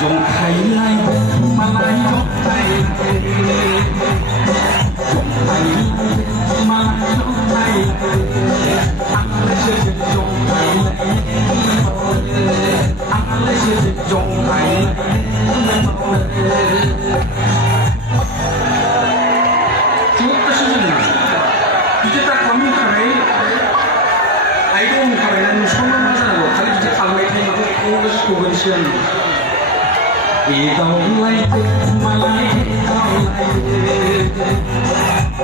dùng thầy lai mà lai dùng thầy dùng thầy mà lai dùng thầy ăn lấy sự dùng thầy ăn lấy sự dùng thầy 좋은 뜻이잖아. 이제 딱 가면 가래. 아이고 가래는 성공하잖아. 가래 이제 가면 되고 오고서 고건 시간. Đi đâu lấy tên mà lấy đâu lấy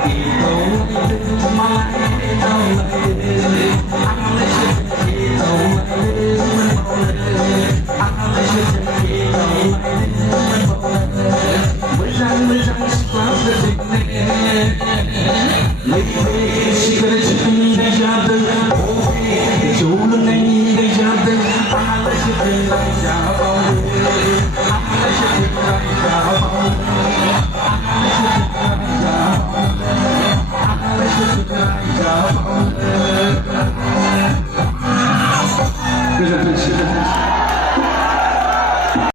đi đâu lấy tên mà lấy đâu lấy ăn lấy chuyện đi đâu lấy mình bao lấy ăn lấy chuyện đi đâu lấy mình bao lấy mới răng quá về tình này lấy về chỉ cần chuyện đây ra từ chú luôn anh đây ra từ ăn lấy chuyện lại ra bao 그래서